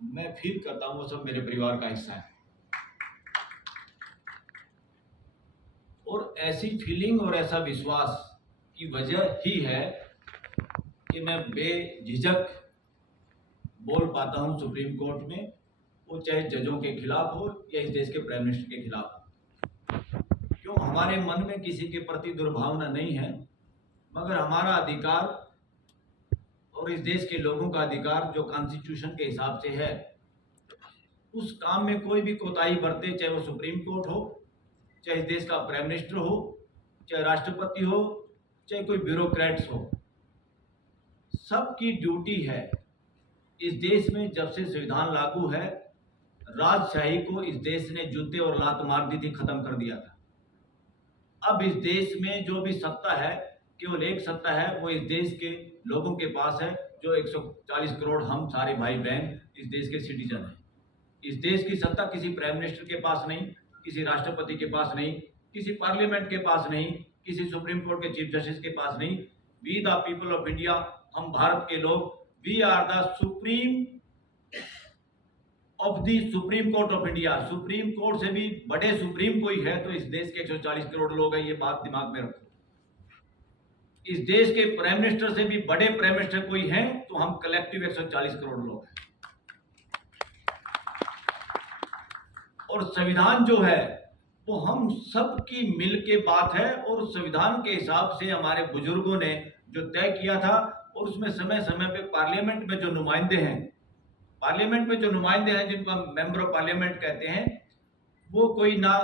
मैं फील करता हूँ वो सब मेरे परिवार का हिस्सा है। और ऐसी फीलिंग और ऐसा विश्वास की वजह ही है कि मैं बेझिझक बोल पाता हूँ सुप्रीम कोर्ट में, वो चाहे जजों के खिलाफ हो या इस देश के प्राइम मिनिस्टर के खिलाफ हो। क्यों? हमारे मन में किसी के प्रति दुर्भावना नहीं है, मगर हमारा अधिकार और इस देश के लोगों का अधिकार जो कॉन्स्टिट्यूशन के हिसाब से है, उस काम में कोई भी कोताही बरते, चाहे वो सुप्रीम कोर्ट हो, चाहे इस देश का प्राइम मिनिस्टर हो, चाहे राष्ट्रपति हो, चाहे कोई ब्यूरोक्रेट्स हो, सबकी ड्यूटी है। इस देश में जब से संविधान लागू है, राजशाही को इस देश ने जूते और लात मार दी थी, खत्म कर दिया था। अब इस देश में जो भी सत्ता है, केवल एक सत्ता है, वो इस देश के लोगों के पास है, जो 140 करोड़ हम सारे भाई बहन इस देश के सिटीजन हैं। इस देश की सत्ता किसी प्राइम मिनिस्टर के पास नहीं, किसी राष्ट्रपति के पास नहीं, किसी पार्लियामेंट के पास नहीं, किसी सुप्रीम कोर्ट के चीफ जस्टिस के पास नहीं। We the people of India, हम भारत के लोग, we are the supreme of the supreme court of India. Supreme court से भी बड़े सुप्रीम कोई है तो इस देश के 140 करोड़ लोग हैं, ये बात दिमाग में रखो। इस देश के प्राइम मिनिस्टर से भी बड़े प्राइम मिनिस्टर कोई हैं तो हम कलेक्टिव 140 करोड़ लोग हैं। और संविधान जो है वो हम सबकी मिल के बात है, और संविधान के हिसाब से हमारे बुजुर्गों ने जो तय किया था, और उसमें समय समय पे पार्लियामेंट में जो नुमाइंदे हैं, जिनको हम मेंबर ऑफ पार्लियामेंट कहते हैं, वो कोई ना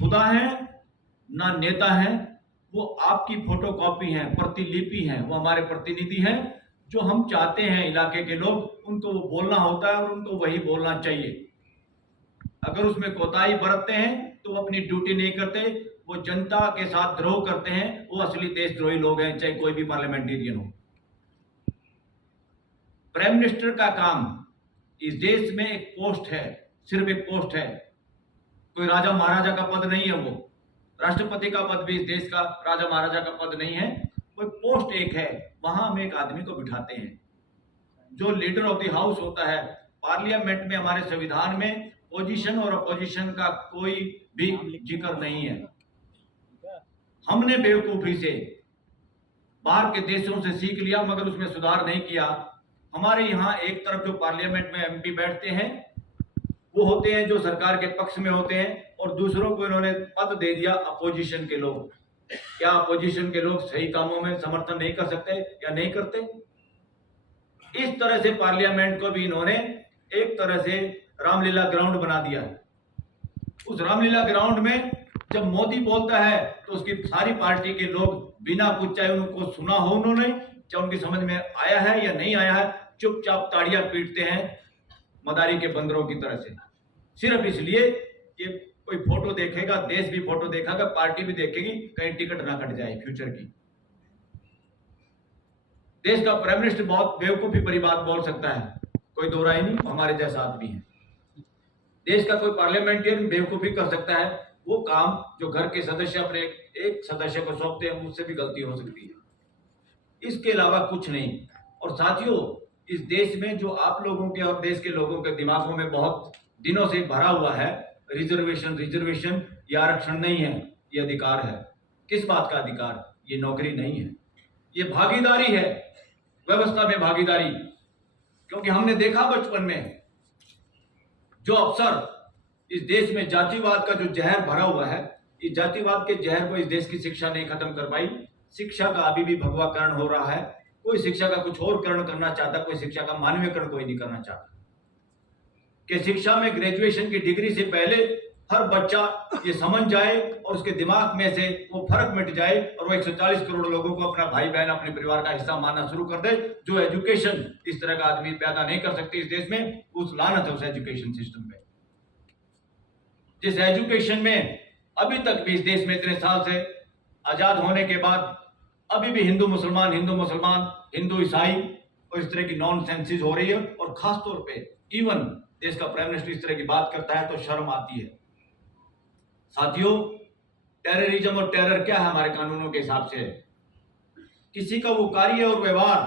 खुदा है ना नेता है, वो आपकी फोटोकॉपी हैं, प्रतिलिपि हैं, वो हमारे प्रतिनिधि हैं। जो हम चाहते हैं इलाके के लोग, उनको वो बोलना होता है और उनको वही बोलना चाहिए। अगर उसमें कोताही बरतते हैं तो वो अपनी ड्यूटी नहीं करते, वो जनता के साथ द्रोह करते हैं, वो असली देशद्रोही लोग हैं, चाहे कोई भी पार्लियामेंटेरियन हो। प्राइम मिनिस्टर का काम इस देश में एक पोस्ट है, सिर्फ एक पोस्ट है, कोई राजा महाराजा का पद नहीं है। वो राष्ट्रपति का पद भी इस देश का राजा महाराजा का पद नहीं है, वो पोस्ट एक है। वहां हम एक आदमी को बिठाते हैं जो लीडर ऑफ द हाउस होता है। पार्लियामेंट में हमारे संविधान में पोजीशन और अपोजिशन का कोई भी जिक्र नहीं है। हमने बेवकूफी से बाहर के देशों से सीख लिया, मगर उसमें सुधार नहीं किया। हमारे यहाँ एक तरफ जो पार्लियामेंट में एमपी बैठते हैं वो होते हैं जो सरकार के पक्ष में होते हैं, और दूसरों को इन्होंने पद दे दिया अपोजिशन के लोग। क्या अपोजिशन के लोग सही कामों में समर्थन नहीं कर सकते या नहीं करते? इस तरह से पार्लियामेंट को भी इन्होंने एक तरह से रामलीला ग्राउंड बना दिया। उस रामलीला ग्राउंड में जब मोदी बोलता है तो उसकी सारी पार्टी के लोग बिना कुछ, चाहे उनको सुना हो उन्होंने, चाहे उनकी समझ में आया है या नहीं आया है, चुपचाप ताड़ियां पीटते हैं मदारी के बंदरों की तरह से, सिर्फ इसलिए कि कोई फोटो देखेगा, देश भी फोटो देखेगा, पार्टी भी देखेगी, कहीं टिकट ना कट जाए फ्यूचर की। देश का प्राइम मिनिस्टर बहुत बेवकूफी भरी बात बोल सकता है, कोई दो राय नहीं, हमारे जैसा आदमी है। देश का कोई पार्लियामेंटेरियन बेवकूफी कर सकता है, वो काम जो घर के सदस्य अपने एक सदस्य को सौंपते हैं, उससे भी गलती हो सकती है। इसके अलावा कुछ नहीं। और साथियों, इस देश में जो आप लोगों के और देश के लोगों के दिमागों में बहुत दिनों से भरा हुआ है, रिजर्वेशन, ये आरक्षण नहीं है, ये अधिकार है। किस बात का अधिकार? ये नौकरी नहीं है, ये भागीदारी है, व्यवस्था में भागीदारी। क्योंकि हमने देखा बचपन में जो अफसर इस देश में जातिवाद का जो जहर भरा हुआ है, इस जातिवाद के जहर को इस देश की शिक्षा नहीं खत्म कर पाई। शिक्षा का अभी भी भगवाकरण हो रहा है। कोई शिक्षा का कुछ और करण करना चाहता, कोई शिक्षा का मानवीयकरण कोई नहीं करना चाहता। कि शिक्षा में ग्रेजुएशन की डिग्री से पहले हर बच्चा ये समझ जाए और उसके दिमाग में से वो फर्क मिट जाए, और वो 140 करोड़ लोगों को अपना भाई बहन, अपने परिवार का हिस्सा मानना शुरू कर दे। जो एजुकेशन इस तरह का आदमी पैदा नहीं कर सकती इस देश में, उस लानत है उस एजुकेशन सिस्टम में। जिस एजुकेशन में अभी तक भी इस देश में इतने साल से आजाद होने के बाद अभी भी हिंदू मुसलमान, हिंदू ईसाई और इस तरह की नॉन सेंसेस हो रही है। और खास तौर पे इवन देश का प्राइम मिनिस्टर इस तरह की बात करता है तो शर्म आती है। साथियों, टेररिज्म और टेरर क्या है हमारे कानूनों के हिसाब से? किसी का वो कार्य और व्यवहार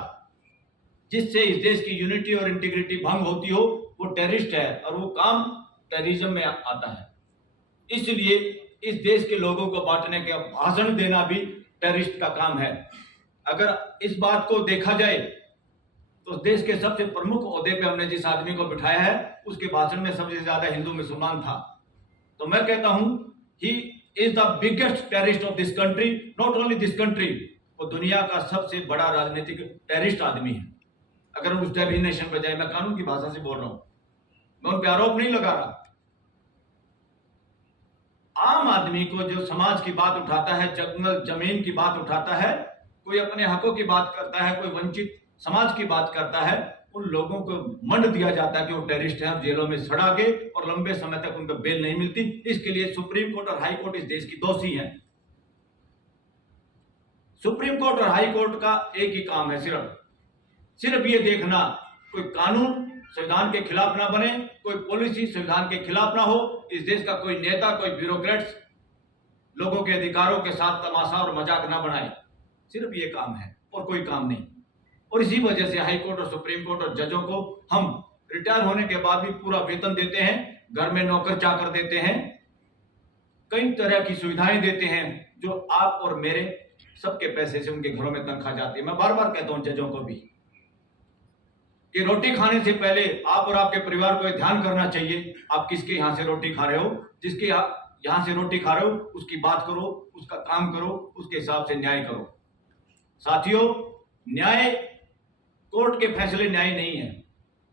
जिससे इस देश की यूनिटी और इंटीग्रिटी भंग होती हो, वो टेररिस्ट है और वो काम टेररिज्म में आता है। इसलिए इस देश के लोगों को बांटने का भाषण देना भी टेररिस्ट का काम है। अगर इस बात को देखा जाए तो देश के सबसे प्रमुख ओहदे पे हमने जिस आदमी को बिठाया है उसके भाषण में सबसे ज्यादा हिंदू मुसलमान था। तो मैं कहता हूं he is the biggest terrorist of this country, not only this country, वो दुनिया का सबसे बड़ा राजनीतिक टेररिस्ट आदमी है। अगर हम उस डेफिनेशन पर जाए, मैं कानून की भाषा से बोल रहा हूं, मैं उन पर आरोप नहीं लगा रहा। आम आदमी को जो समाज की बात उठाता है, जंगल जमीन की बात उठाता है, कोई अपने हकों की बात करता है, कोई वंचित समाज की बात करता है, उन लोगों को मंड दिया जाता है कि वो टेररिस्ट हैं, जेलों में सड़ा के और लंबे समय तक उनको बेल नहीं मिलती। इसके लिए सुप्रीम कोर्ट और हाई कोर्ट इस देश की दोषी हैं। सुप्रीम कोर्ट और हाई कोर्ट का एक ही काम है, सिर्फ ये देखना कोई कानून संविधान के खिलाफ ना बने, कोई पॉलिसी संविधान के खिलाफ ना हो, इस देश का कोई नेता, कोई ब्यूरोक्रेट्स लोगों के अधिकारों के साथ तमाशा और मजाक ना बनाए। सिर्फ ये काम है और कोई काम नहीं। और इसी वजह से हाई कोर्ट और सुप्रीम कोर्ट और जजों को हम रिटायर होने के बाद भी पूरा वेतन देते हैं, घर में नौकर चाकर देते हैं, कई तरह की सुविधाएं देते हैं जो आप और मेरे सबके पैसे से उनके घरों में तनख्वाह जाती है। मैं बार बार कहता हूं जजों को भी कि रोटी खाने से पहले आप और आपके परिवार को ध्यान करना चाहिए, आप किसके यहां से रोटी खा रहे हो। जिसके यहां से रोटी खा रहे हो उसकी बात करो, उसका काम करो, उसके हिसाब से न्याय करो। साथियों, न्याय, कोर्ट के फैसले न्याय नहीं है।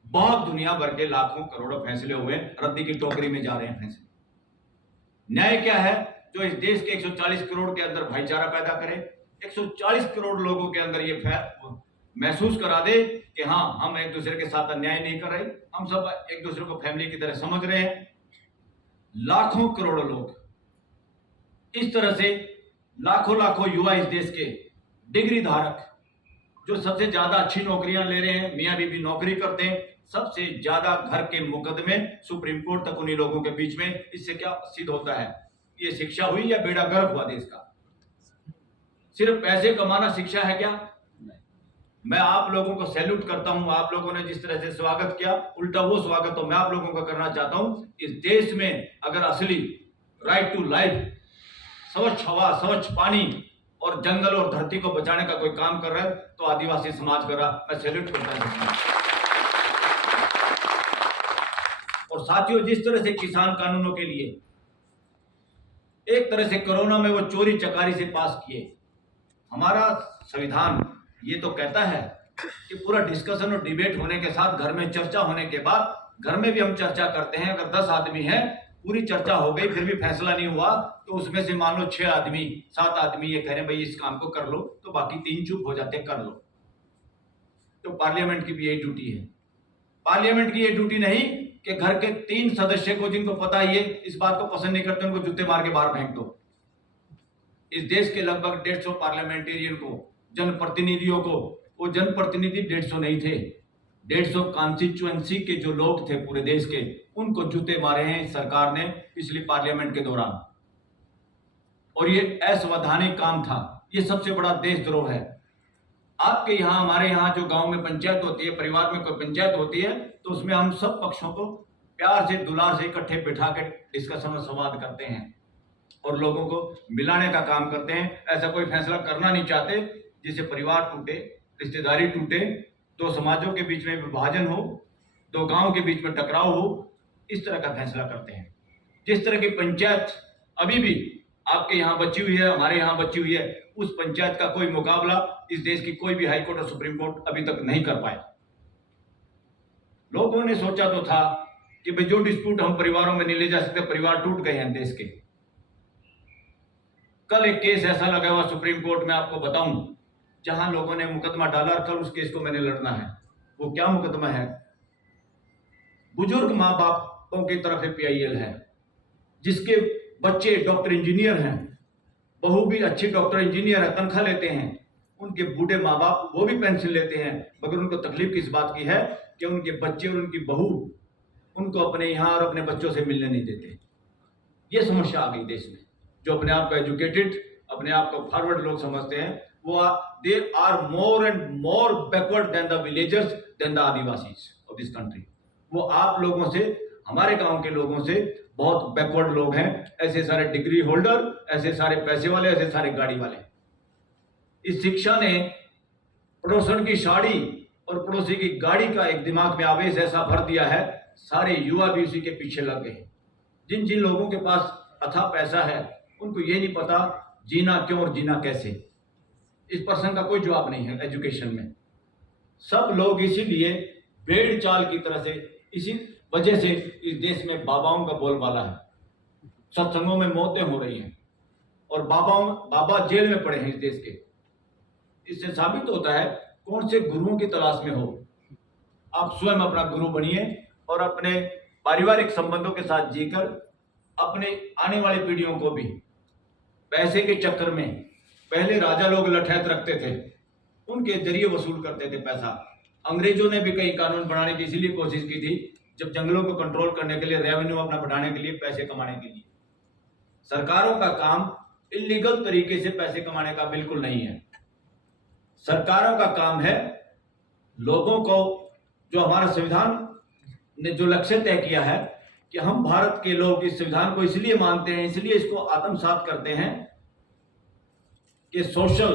बहुत दुनिया भर के लाखों करोड़ों फैसले हुए, रद्दी की टोकरी में जा रहे हैं फैसले। न्याय क्या है? जो इस देश के 140 करोड़ के अंदर भाईचारा पैदा करे, 140 करोड़ लोगों के अंदर ये महसूस करा दे कि हाँ, हम एक दूसरे के साथ अन्याय नहीं कर रहे, हम सब एक दूसरे को फैमिली की तरह समझ रहे हैं। लाखों करोड़ों लोग इस तरह से, लाखों लाखों युवा इस देश के डिग्री धारक जो सबसे ज्यादा अच्छी नौकरियां ले रहे हैं, मियां बीबी नौकरी करते हैं, सबसे ज्यादा घर के मुकदमे सुप्रीम कोर्ट तक उन्हीं लोगों के बीच में। इससे क्या सिद्ध होता है? ये शिक्षा हुई या बेड़ा गर्क हुआ देश का? सिर्फ पैसे कमाना शिक्षा है क्या? मैं आप लोगों को सैल्यूट करता हूं। आप लोगों ने जिस तरह से स्वागत किया, उल्टा वो स्वागत तो मैं आप लोगों का करना चाहता हूं। इस देश में अगर असली राइट टू लाइफ, स्वच्छ हवा, स्वच्छ पानी और जंगल और धरती को बचाने का कोई काम कर रहा है तो आदिवासी समाज कर रहा, मैं सैल्यूट करता हूं। और साथियों, जिस तरह से किसान कानूनों के लिए एक तरह से कोरोना में वो चोरी चकारी से पास किए, हमारा संविधान ये तो कहता है कि पूरा डिस्कशन और डिबेट होने के साथ, घर में चर्चा होने के बाद, घर में भी हम चर्चा करते हैं, अगर 10 आदमी हैं, पूरी चर्चा हो गई फिर भी फैसला नहीं हुआ तो उसमें से मान लो 6 आदमी 7 आदमी ये कह रहे भाई इस काम को कर लो, तो बाकी 3 चुप हो जाते कर लो। तो पार्लियामेंट की भी यही ड्यूटी है। पार्लियामेंट की ये ड्यूटी नहीं कि घर के 3 सदस्य को, जिनको पता ही है इस बात को पसंद नहीं करते, उनको जूते मार के बाहर फेंक दो। इस देश के लगभग 150 पार्लियामेंटेरियन को, जनप्रतिनिधियों को, वो जनप्रतिनिधि 150 नहीं थे, 150 कॉन्स्टिट्यूएंसी के जो लोग थे पूरे देश के, उनको जूते मारे हैं सरकार ने पिछली पार्लियामेंट के दौरान। और ये असंवैधानिक काम था, ये सबसे बड़ा देशद्रोह है। आपके यहाँ, हमारे यहाँ जो गांव में पंचायत होती है, परिवार में कोई पंचायत होती है, तो उसमें हम सब पक्षों को प्यार से, दुलार से इकट्ठे बिठा के डिस्कशन और संवाद करते हैं और लोगों को मिलाने का काम करते हैं। ऐसा कोई फैसला करना नहीं चाहते जिससे परिवार टूटे, रिश्तेदारी टूटे, 2 समाजों के बीच में विभाजन हो, 2 गांव के बीच में टकराव हो, इस तरह का फैसला करते हैं। जिस तरह की पंचायत अभी भी आपके यहाँ बची हुई है, हमारे यहाँ बची हुई है, उस पंचायत का कोई मुकाबला इस देश की कोई भी हाई कोर्ट और सुप्रीम कोर्ट अभी तक नहीं कर पाए। लोगों ने सोचा तो था कि भाई जो डिस्प्यूट हम परिवारों में नहीं ले जा सकते, परिवार टूट गए हैं देश के। कल एक केस ऐसा लगा हुआ सुप्रीम कोर्ट में, आपको बताऊं, जहां लोगों ने मुकदमा डाला और कल उस केस को मैंने लड़ना है। वो क्या मुकदमा है? बुजुर्ग माँ बापों की तरफ से PIL है, जिसके बच्चे डॉक्टर इंजीनियर हैं, बहू भी अच्छी डॉक्टर इंजीनियर है, तनख्वाह लेते हैं, उनके बूढ़े माँ बाप वो भी पेंशन लेते हैं, मगर उनको तकलीफ किस बात की है कि उनके बच्चे और उनकी बहू उनको अपने यहाँ और अपने बच्चों से मिलने नहीं देते। ये समस्या आ गई देश में। जो अपने आप को एजुकेटेड, अपने आप को फॉरवर्ड लोग समझते हैं, they are more and more backward than the villagers than the adivasis of this country. वो आप लोगों से, हमारे गांव के लोगों से बहुत बैकवर्ड लोग हैं। ऐसे सारे डिग्री होल्डर, ऐसे सारे पैसे वाले, ऐसे सारे गाड़ी वाले। इस शिक्षा ने पड़ोसन की साड़ी और पड़ोसी की गाड़ी का एक दिमाग में आवेश ऐसा भर दिया है, सारे युवा भी उसी के पीछे लग गए। जिन जिन लोगों के पास अथाह पैसा है उनको ये नहीं पता जीना क्यों और जीना कैसे। इस प्रश्न का कोई जवाब नहीं है एजुकेशन में। सब लोग इसीलिए भेड़ चाल की तरह से, इसी वजह से इस देश में बाबाओं का बोलबाला है। सत्संगों में मौतें हो रही हैं और बाबा जेल में पड़े हैं इस देश के। इससे साबित होता है कौन से गुरुओं की तलाश में हो। आप स्वयं अपना गुरु बनिए और अपने पारिवारिक संबंधों के साथ जीकर अपने आने वाली पीढ़ियों को भी। पैसे के चक्कर में पहले राजा लोग लठैत रखते थे, उनके जरिए वसूल करते थे पैसा। अंग्रेजों ने भी कई कानून बनाने की इसीलिए कोशिश की थी, जब जंगलों को कंट्रोल करने के लिए, रेवेन्यू अपना बढ़ाने के लिए, पैसे कमाने के लिए। सरकारों का काम इलीगल तरीके से पैसे कमाने का बिल्कुल नहीं है। सरकारों का काम है लोगों को, जो हमारा संविधान ने जो लक्ष्य तय किया है कि हम भारत के लोग इस संविधान को इसलिए मानते हैं, इसलिए इसको आत्मसात करते हैं कि सोशल,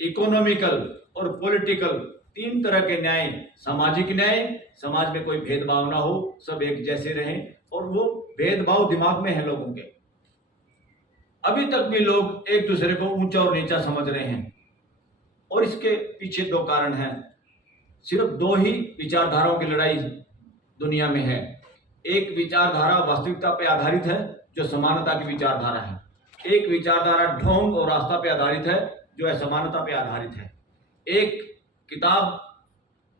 इकोनॉमिकल और पॉलिटिकल तीन तरह के न्याय, सामाजिक न्याय, समाज में कोई भेदभाव ना हो, सब एक जैसे रहें। और वो भेदभाव दिमाग में है लोगों के। अभी तक भी लोग एक दूसरे को ऊंचा और नीचा समझ रहे हैं और इसके पीछे दो कारण हैं। सिर्फ दो ही विचारधाराओं की लड़ाई दुनिया में है। एक विचारधारा वास्तविकता पे आधारित है जो समानता की विचारधारा है। एक विचारधारा ढोंग और आस्था पे आधारित है जो असमानता पे आधारित है। एक किताब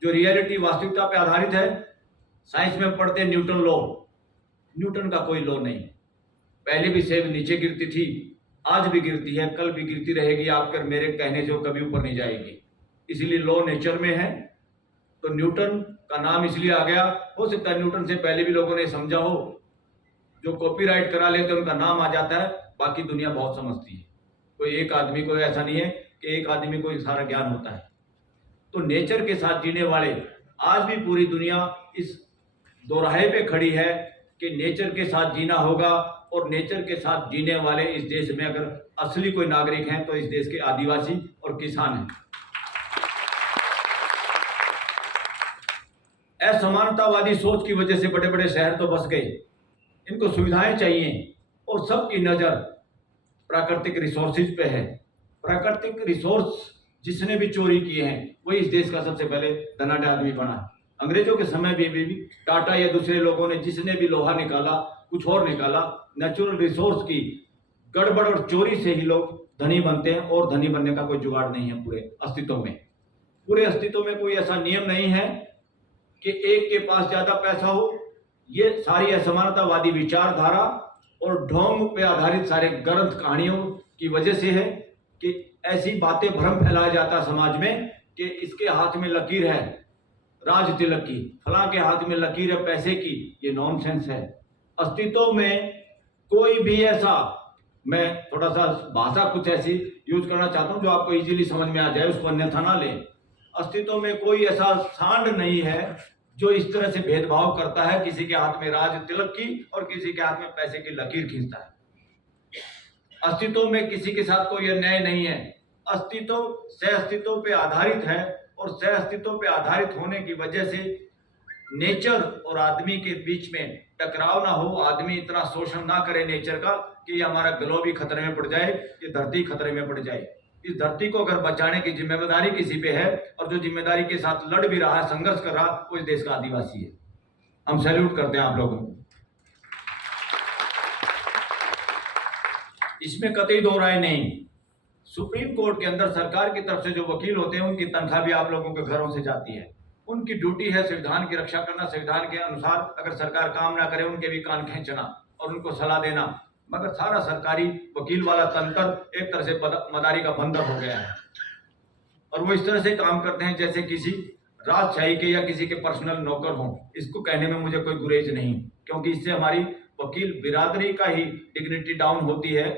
जो रियलिटी, वास्तविकता पे आधारित है, साइंस में पढ़ते न्यूटन लॉ। न्यूटन का कोई लॉ नहीं। पहले भी सेब नीचे गिरती थी, आज भी गिरती है, कल भी गिरती रहेगी। आपके मेरे कहने से वो कभी ऊपर नहीं जाएगी। इसीलिए लॉ नेचर में है। तो न्यूटन का नाम इसलिए आ गया, हो सकता है न्यूटन से पहले भी लोगों ने समझा हो। जो कॉपीराइट करा लेते हैं उनका नाम आ जाता है, बाकी दुनिया बहुत समझती है। कोई एक आदमी को, ऐसा नहीं है कि एक आदमी को सारा ज्ञान होता है। तो नेचर के साथ जीने वाले, आज भी पूरी दुनिया इस दोराहे पे खड़ी है कि नेचर के साथ जीना होगा। और नेचर के साथ जीने वाले इस देश में अगर असली कोई नागरिक हैं तो इस देश के आदिवासी और किसान हैं। असमानतावादी सोच की वजह से बड़े बड़े शहर तो बस गए। इनको सुविधाएं चाहिए और सबकी नजर प्राकृतिक रिसोर्सेज पे है। प्राकृतिक रिसोर्स जिसने भी चोरी किए हैं वही इस देश का सबसे पहले धनाढ्य आदमी बना। अंग्रेजों के समय में भी टाटा या दूसरे लोगों ने जिसने भी लोहा निकाला, कुछ और निकाला, नेचुरल रिसोर्स की गड़बड़ और चोरी से ही लोग धनी बनते हैं। और धनी बनने का कोई जुगाड़ नहीं है पूरे अस्तित्व में। पूरे अस्तित्व में कोई ऐसा नियम नहीं है कि एक के पास ज्यादा पैसा हो। ये सारी असमानतावादी विचारधारा और ढोंग पे आधारित सारे ग्रंथ कहानियों की वजह से है कि ऐसी बातें, भ्रम फैलाया जाता समाज में कि इसके हाथ में लकीर है राज तिलक की, फलां के हाथ में लकीर है पैसे की। ये नॉनसेंस है। अस्तित्व में कोई भी ऐसा, मैं थोड़ा सा भाषा कुछ ऐसी यूज करना चाहता हूं जो आपको इजीली समझ में आ जाए, उसको अन्यथा ना लें। अस्तित्व में कोई ऐसा सांड नहीं है जो इस तरह से भेदभाव करता है, किसी के हाथ में राज तिलक की और किसी के हाथ में पैसे की लकीर खींचता है। अस्तित्व में किसी के साथ कोई अन्याय नहीं है। अस्तित्व सह अस्तित्व पे आधारित है और सह अस्तित्व पे आधारित होने की वजह से नेचर और आदमी के बीच में टकराव ना हो, आदमी इतना शोषण ना करे नेचर का कि ये हमारा ग्लोब ही खतरे में पड़ जाए, ये धरती खतरे में पड़ जाए। इस धरती को अगर बचाने की जिम्मेदारी किसी पे है और जो जिम्मेदारी के साथ लड़ भी रहा है, संघर्ष कर रहा, वो इस देश का आदिवासी है। हम सैल्यूट करते हैं आप लोगों को। इसमें कतई दो राय नहीं। सुप्रीम कोर्ट के अंदर सरकार की तरफ से जो वकील होते हैं उनकी तनख्वाह भी आप लोगों के घरों से जाती है। उनकी ड्यूटी है संविधान की रक्षा करना, संविधान के अनुसार अगर सरकार काम ना करे उनके भी कान खींचना और उनको सलाह देना। मगर सारा सरकारी वकील वाला तंत्र एक तरह से मदारी का बंदर हो गया है और वो इस तरह से काम करते हैं जैसे किसी राजशाही के या किसी के पर्सनल नौकर हों। इसको कहने में मुझे कोई गुरेज नहीं, क्योंकि इससे हमारी वकील बिरादरी का ही डिग्निटी डाउन होती है।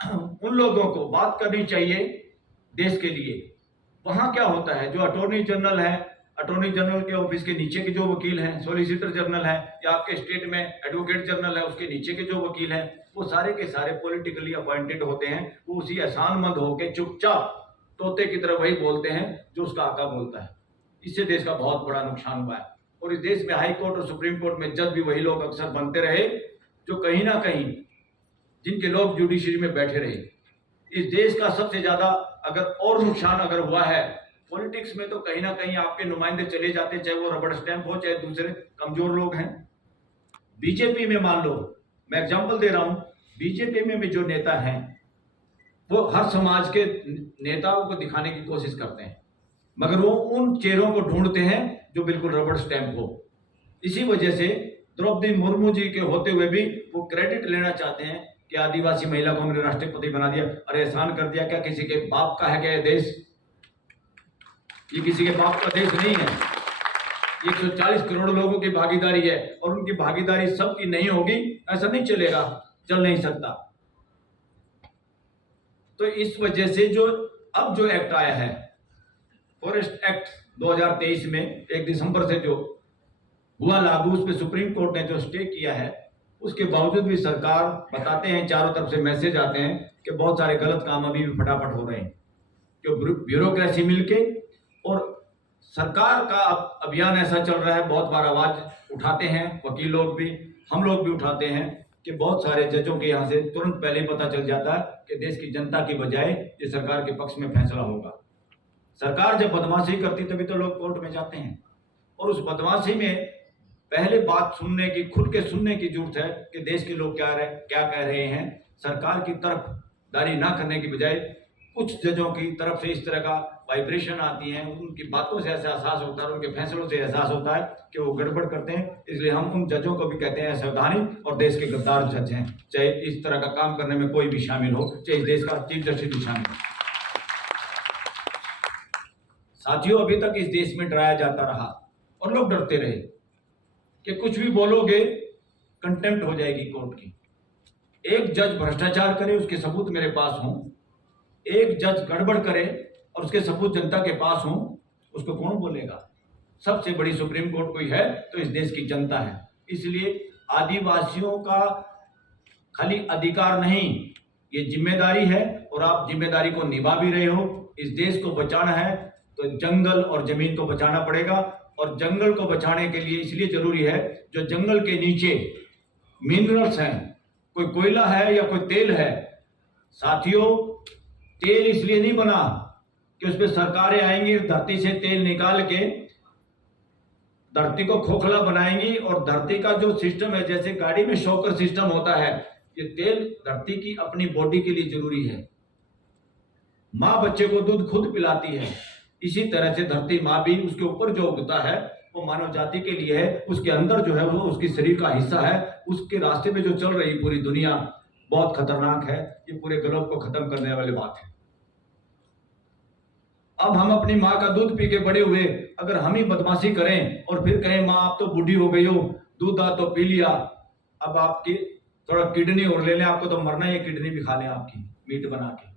उन लोगों को बात करनी चाहिए देश के लिए। वहाँ क्या होता है, जो अटॉर्नी जनरल है, अटॉर्नी जनरल के ऑफिस के नीचे के जो वकील हैं, सॉलिसिटर जनरल है, या आपके स्टेट में एडवोकेट जनरल है, उसके नीचे के जो वकील हैं, वो सारे के सारे पॉलिटिकली अपॉइंटेड होते हैं। वो उसी एहसानमंद होकर चुपचाप तोते की तरह वही बोलते हैं जो उसका आका बोलता है। इससे देश का बहुत बड़ा नुकसान हुआ है। और इस देश में हाई कोर्ट और सुप्रीम कोर्ट में जज भी वही लोग अक्सर बनते रहे जो कहीं ना कहीं, जिनके लोग जुडिशरी में बैठे रहे। इस देश का सबसे ज्यादा अगर और नुकसान अगर हुआ है पॉलिटिक्स में, तो कहीं ना कहीं आपके नुमाइंदे चले जाते, चाहे वो रबड़ स्टैंप हो, चाहे दूसरे कमजोर लोग हैं। बीजेपी में मान लो, मैं एग्जांपल दे रहा हूं, बीजेपी में भी जो नेता हैं वो हर समाज के नेताओं को दिखाने की कोशिश करते हैं, मगर वो उन चेहरों को ढूंढते हैं जो बिल्कुल रबड़ स्टैंप हो। इसी वजह से द्रौपदी मुर्मू जी के होते हुए भी वो क्रेडिट लेना चाहते हैं कि आदिवासी महिला को हमने राष्ट्रपति बना दिया। अरे एहसान कर दिया क्या? किसी के बाप का है क्या ये देश? ये किसी के बाप का देश नहीं है। 140 करोड़ लोगों की भागीदारी है, और उनकी भागीदारी सबकी नहीं होगी, ऐसा नहीं चलेगा, चल नहीं सकता। तो इस वजह से जो अब जो एक्ट आया है, फॉरेस्ट एक्ट 2023 में 1 दिसंबर से जो हुआ लागू, उस पर सुप्रीम कोर्ट ने जो स्टे किया है, उसके बावजूद भी सरकार बताते हैं, चारों तरफ से मैसेज आते हैं कि बहुत सारे गलत काम अभी भी फटाफट हो रहे हैं। कि ब्यूरोक्रेसी मिलके और सरकार का अभियान ऐसा चल रहा है, बहुत बार आवाज उठाते हैं वकील लोग भी, हम लोग भी उठाते हैं कि बहुत सारे जजों के यहाँ से तुरंत पहले पता चल जाता है कि देश की जनता की बजाय ये सरकार के पक्ष में फैसला होगा। सरकार जब बदमाशी करती तभी तो लोग कोर्ट में जाते हैं, और उस बदमाशी में पहले बात सुनने की, खुल के सुनने की जरूरत है कि देश के लोग क्या कह रहे हैं। सरकार की तरफदारी ना करने की बजाय कुछ जजों की तरफ से इस तरह का वाइब्रेशन आती है, उनकी बातों से ऐसा एहसास होता है, उनके फैसलों से एहसास होता है कि वो गड़बड़ करते हैं। इसलिए हम उन जजों को भी कहते हैं सावधानी, और देश के गद्दार जज हैं, चाहे इस तरह का काम करने में कोई भी शामिल हो, चाहे इस देश का चीफ जस्टिस भी शामिल हो। साथियों, अभी तक इस देश में डराया जाता रहा और लोग डरते रहे कि कुछ भी बोलोगे कंटेम्प्ट हो जाएगी कोर्ट की। एक जज भ्रष्टाचार करे, उसके सबूत मेरे पास हों, एक जज गड़बड़ करे और उसके सबूत जनता के पास हों, उसको कौन बोलेगा? सबसे बड़ी सुप्रीम कोर्ट कोई है तो इस देश की जनता है। इसलिए आदिवासियों का खाली अधिकार नहीं, ये जिम्मेदारी है, और आप जिम्मेदारी को निभा भी रहे हो। इस देश को बचाना है तो जंगल और जमीन को बचाना पड़ेगा, और जंगल को बचाने के लिए इसलिए जरूरी है जो जंगल के नीचे मिनरल्स हैं, कोई कोयला है या कोई तेल है। साथियों, तेल इसलिए नहीं बना कि उस पर सरकारें आएंगी, धरती से तेल निकाल के धरती को खोखला बनाएंगी, और धरती का जो सिस्टम है, जैसे गाड़ी में शॉकर सिस्टम होता है, ये तेल धरती की अपनी बॉडी के लिए जरूरी है। माँ बच्चे को दूध खुद पिलाती है, इसी तरह से धरती माँ भी, उसके ऊपर जो उगता है वो मानव जाति के लिए है, उसके अंदर जो है वो उसके शरीर का हिस्सा है। उसके रास्ते में जो चल रही पूरी दुनिया बहुत खतरनाक है, ये पूरे ग्लोब को खत्म करने वाली बात है। अब हम अपनी माँ का दूध पी के बड़े हुए, अगर हम ही बदमाशी करें और फिर कहें माँ आप तो बूढ़ी हो गई हो, दूध आ तो पी लिया, अब आपकी थोड़ा किडनी और ले लें, आपको तो मरना है, किडनी भी खा लें आपकी मीट बना के,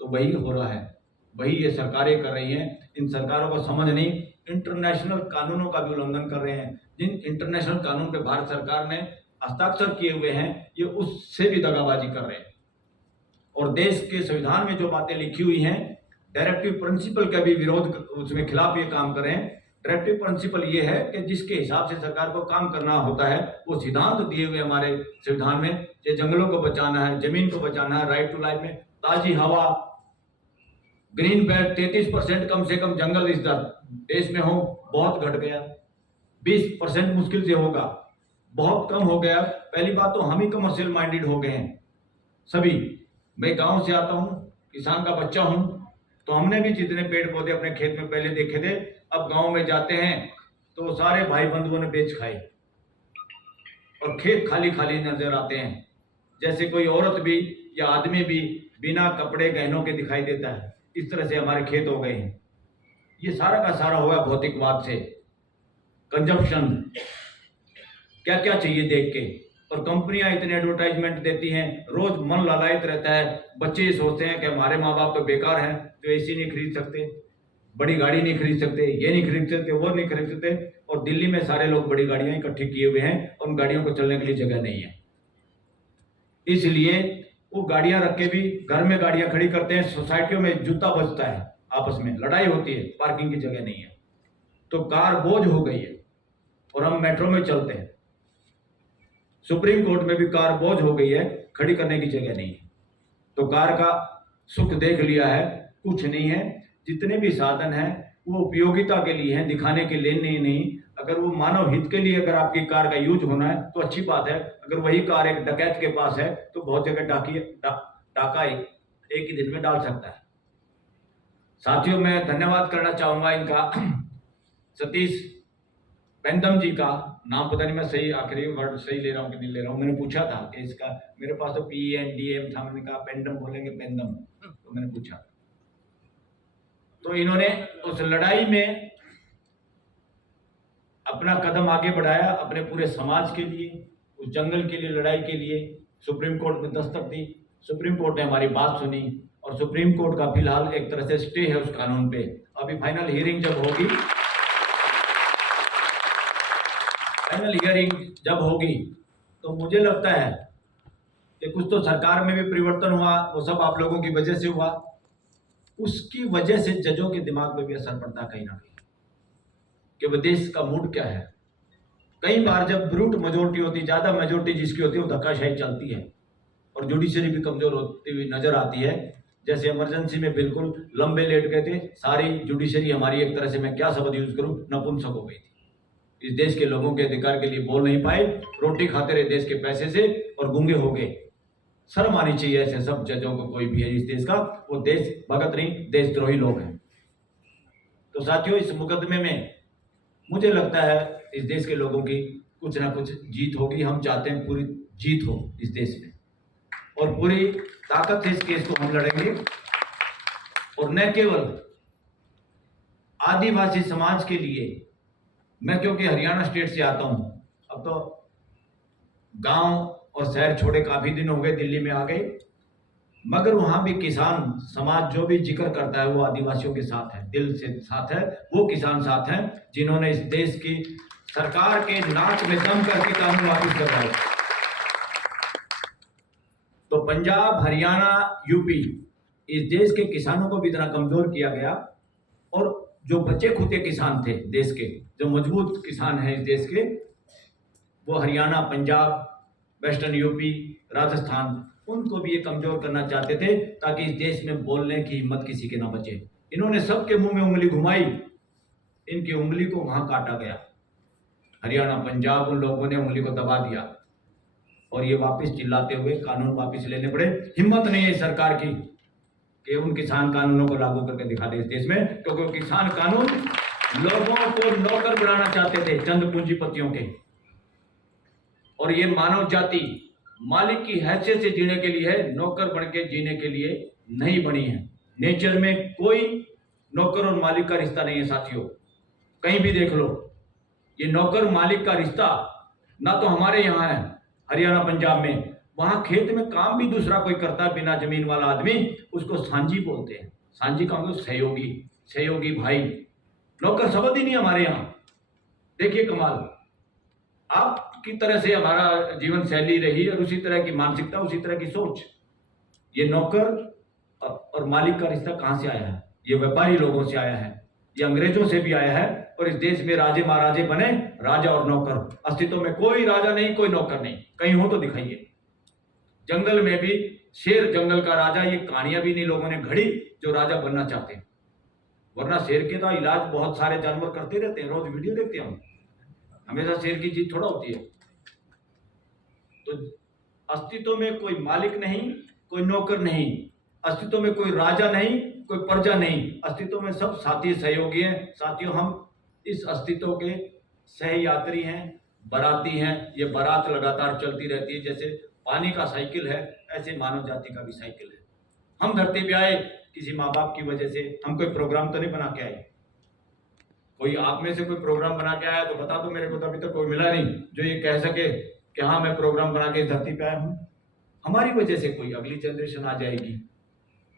तो वही हो रहा है, वही ये सरकारें कर रही हैं। इन सरकारों को समझ नहीं, इंटरनेशनल कानूनों का भी उल्लंघन कर रहे हैं। जिन इंटरनेशनल कानून पे भारत सरकार ने हस्ताक्षर किए हुए हैं, ये उससे भी दगाबाजी कर रहे हैं। और देश के संविधान में जो बातें लिखी हुई हैं, डायरेक्टिव प्रिंसिपल का भी विरोध, उसमें खिलाफ ये काम कर रहे हैं। डायरेक्टिव प्रिंसिपल ये है कि जिसके हिसाब से सरकार को काम करना होता है, वो सिद्धांत दिए हुए हमारे संविधान में, ये जंगलों को बचाना है, जमीन को बचाना है, राइट टू लाइफ में ताजी हवा, ग्रीन बेल्ट, 33% कम से कम जंगल इस देश में हो, बहुत घट गया, 20% मुश्किल से होगा, बहुत कम हो गया। पहली बात तो हम ही कमर्शियल माइंडेड हो गए हैं सभी। मैं गांव से आता हूं, किसान का बच्चा हूं, तो हमने भी जितने पेड़ पौधे अपने खेत में पहले देखे थे, अब गांव में जाते हैं तो सारे भाई बंधुओं ने बेच खाए और खेत खाली खाली नजर आते हैं, जैसे कोई औरत भी या आदमी भी बिना कपड़े गहनों के दिखाई देता है। इस तरह से हमारे खेत हो गए हैं। ये सारा का सारा हुआ भौतिकवाद से, कंजप्शन, क्या क्या चाहिए देख के, और कंपनियां इतने एडवर्टाइजमेंट देती हैं, रोज मन ललायत रहता है। बच्चे सोचते हैं कि हमारे माँ बाप तो बेकार हैं, तो एसी नहीं खरीद सकते, बड़ी गाड़ी नहीं खरीद सकते, ये नहीं खरीद सकते, वो नहीं खरीद सकते। और दिल्ली में सारे लोग बड़ी गाड़ियां इकट्ठी किए हुए हैं और उन गाड़ियों को चलने के लिए जगह नहीं है, इसलिए वो गाड़ियां रख के भी घर में गाड़ियां खड़ी करते हैं। सोसाइटियों में जूता बजता है, आपस में लड़ाई होती है, पार्किंग की जगह नहीं है, तो कार बोझ हो गई है और हम मेट्रो में चलते हैं। सुप्रीम कोर्ट में भी कार बोझ हो गई है, खड़ी करने की जगह नहीं है। तो कार का सुख देख लिया है, कुछ नहीं है। जितने भी साधन हैं वो उपयोगिता के लिए हैं, दिखाने के लिए नहीं। अगर वो मानव हित के लिए अगर आपकी कार का यूज होना है तो अच्छी बात है। अगर वही कार एक डकैत के पास है तो बहुत जगह डाका एक ही दिन में डाल सकता है। साथियों, मैं धन्यवाद करना चाहूंगा इनका सतीश पेंदम जी का, नाम पता नहीं मैं सही आखिरी वर्ड सही ले रहा हूँ कि नहीं ले रहा हूँ। मैंने पूछा था कि इसका, मेरे पास तो PNDM था, मैंने कहा पेंडम बोलेंगे पेंदम, तो मैंने पूछा। तो इन्होंने उस लड़ाई में अपना कदम आगे बढ़ाया, अपने पूरे समाज के लिए, उस जंगल के लिए, लड़ाई के लिए सुप्रीम कोर्ट में दस्तक दी। सुप्रीम कोर्ट ने हमारी बात सुनी और सुप्रीम कोर्ट का फिलहाल एक तरह से स्टे है उस कानून पे। अभी फाइनल हियरिंग जब होगी तो मुझे लगता है कि कुछ तो सरकार में भी परिवर्तन हुआ, वो सब आप लोगों की वजह से हुआ। उसकी वजह से जजों के दिमाग में भी असर पड़ता कहीं ना कहीं कि वो देश का मूड क्या है। कई बार जब ब्रूट मेजोरिटी होती, ज्यादा मेजोरिटी जिसकी होती है, वो धक्काशाही चलती है और जुडिशरी भी कमजोर होती हुई नजर आती है। जैसे इमरजेंसी में बिल्कुल लंबे लेट गए थे, सारी जुडिशरी हमारी एक तरह से, मैं क्या शब्द यूज करूं, नपुंसक हो गई थी। इस देश के लोगों के अधिकार के लिए बोल नहीं पाए, रोटी खाते रहे देश के पैसे से और गूंगे हो गए। शर्म आनी चाहिए ऐसे सब जजों को, कोई भी है इस देश का, वो देश भगत नहीं, देशद्रोही लोग हैं। तो साथियों, इस मुकदमे में मुझे लगता है इस देश के लोगों की कुछ ना कुछ जीत होगी। हम चाहते हैं पूरी जीत हो इस देश में और पूरी ताकत से इस केस को हम लड़ेंगे। और न केवल आदिवासी समाज के लिए, मैं क्योंकि हरियाणा स्टेट से आता हूं, अब तो गांव और शहर छोड़े काफी दिन हो गए, दिल्ली में आ गए, मगर वहां भी किसान समाज जो भी जिक्र करता है वो आदिवासियों के साथ है, दिल से साथ है। वो किसान साथ हैं जिन्होंने इस देश की सरकार के नाक में दम करके कानून वापिस करवाए। तो पंजाब, हरियाणा, यूपी, इस देश के किसानों को भी इतना कमजोर किया गया और जो बचे खुदे किसान थे देश के, जो मजबूत किसान हैं इस देश के, वो हरियाणा, पंजाब, वेस्टर्न यूपी, राजस्थान, उनको भी ये कमजोर करना चाहते थे ताकि इस देश में बोलने की हिम्मत किसी के ना बचे। इन्होंने सबके मुंह में उंगली घुमाई, इनकी उंगली को वहां काटा गया। हरियाणा, पंजाब, उन लोगों ने उंगली को दबा दिया और ये वापस चिल्लाते हुए कानून वापस लेने पड़े। हिम्मत नहीं है सरकार की कि उन किसान कानूनों को लागू करके दिखा दे इस देश में, क्योंकि किसान कानून लोगों को नौकर बनाना चाहते थे, चंद पूंजीपतियों के। और ये मानव जाति मालिक की हैसियत से जीने के लिए है, नौकर बन के जीने के लिए नहीं बनी है। नेचर में कोई नौकर और मालिक का रिश्ता नहीं है साथियों, कहीं भी देख लो। ये नौकर मालिक का रिश्ता ना तो हमारे यहाँ है हरियाणा, पंजाब में। वहां खेत में काम भी दूसरा कोई करता है, बिना जमीन वाला आदमी, उसको सांझी बोलते हैं। सांझी का मतलब सहयोगी, सहयोगी भाई। नौकर शब्द ही नहीं हमारे यहाँ। देखिए कमाल, आपकी तरह से हमारा जीवन शैली रही और उसी तरह की मानसिकता, उसी तरह की सोच। ये नौकर और मालिक का रिश्ता कहां से आया है? ये व्यापारी लोगों से आया है, ये अंग्रेजों से भी आया है। और इस देश में राजे महाराजे बने, राजा और नौकर। अस्तित्व में कोई राजा नहीं, कोई नौकर नहीं। कहीं हो तो दिखाइए। जंगल में भी शेर जंगल का राजा, ये कहानियां भी नहीं लोगों ने घड़ी जो राजा बनना चाहते हैं। वरना शेर के तो इलाज बहुत सारे जानवर करते रहते हैं, रोज वीडियो देखते हैं हम। हमेशा शेर की जीत थोड़ा होती है। तो अस्तित्व में कोई मालिक नहीं, कोई नौकर नहीं, अस्तित्व में कोई राजा नहीं, कोई प्रजा नहीं, अस्तित्व में सब साथी सहयोगी हैं। साथियों, हम इस अस्तित्व के सहयात्री हैं, बाराती हैं। ये बारात लगातार चलती रहती है, जैसे पानी का साइकिल है, ऐसे मानव जाति का भी साइकिल है। हम धरती पे आए किसी माँ बाप की वजह से। हम कोई प्रोग्राम तो नहीं बना के आए। कोई आप में से कोई प्रोग्राम बना के आया तो बता दो मेरे को, तो अभी तक कोई मिला नहीं जो ये कह सके कि हाँ मैं प्रोग्राम बना के इस धरती पे आया हूँ, हमारी वजह से कोई अगली जनरेशन आ जाएगी।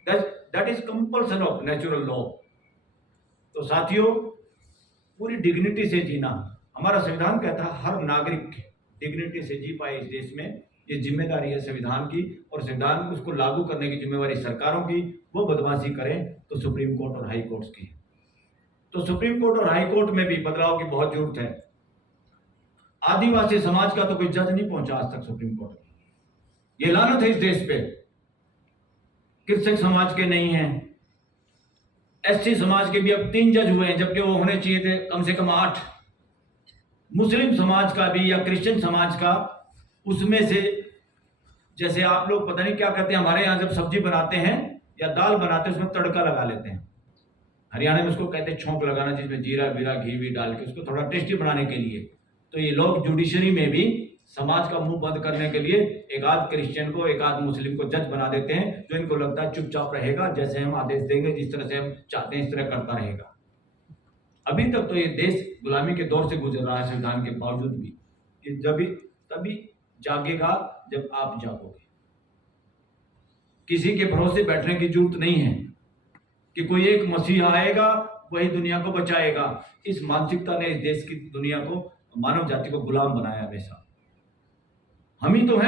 That is compulsion of natural law. तो साथियों, पूरी डिग्निटी से जीना, हमारा संविधान कहता है हर नागरिक डिग्निटी से जी पाए इस देश में, ये जिम्मेदारी है संविधान की, और संविधान उसको लागू करने की जिम्मेवारी सरकारों की। वो बदमाशी करें तो सुप्रीम कोर्ट और हाई कोर्ट की। तो सुप्रीम कोर्ट और हाई कोर्ट में भी बदलाव की बहुत जरूरत है। आदिवासी समाज का तो कोई जज नहीं पहुंचा आज तक सुप्रीम कोर्ट में, ये लानत है इस देश पे। कृषक समाज के नहीं है, एसटी समाज के भी अब 3 जज हुए हैं, जबकि वो होने चाहिए थे कम से कम 8। मुस्लिम समाज का भी या क्रिश्चियन समाज का, उसमें से जैसे आप लोग पता नहीं क्या करते हैं, हमारे यहाँ जब सब्जी बनाते हैं या दाल बनाते हैं उसमें तड़का लगा लेते हैं। हरियाणा में उसको कहते हैं छौंक लगाना, जिसमें जीरा वीरा घी भी डाल के उसको थोड़ा टेस्टी बनाने के लिए। तो ये लोग जुडिशरी में भी समाज का मुंह बंद करने के लिए एक आध क्रिश्चियन को, एक आध मुस्लिम को जज बना देते हैं, जो इनको लगता है चुपचाप रहेगा, जैसे हम आदेश देंगे, जिस तरह से हम चाहते हैं इस तरह करता रहेगा। अभी तक तो ये देश गुलामी के दौर से गुजर रहा है संविधान के बावजूद भी। ये तभी जागेगा जब आप जागोगे। किसी के भरोसे बैठने की जरूरत नहीं है कि कोई एक मसीहा आएगा वही दुनिया को बचाएगा। इस मानसिकता ने इस देश की दुनिया को, मानव जाति को गुलाम बनाया हमेशा। हम ही तो हैं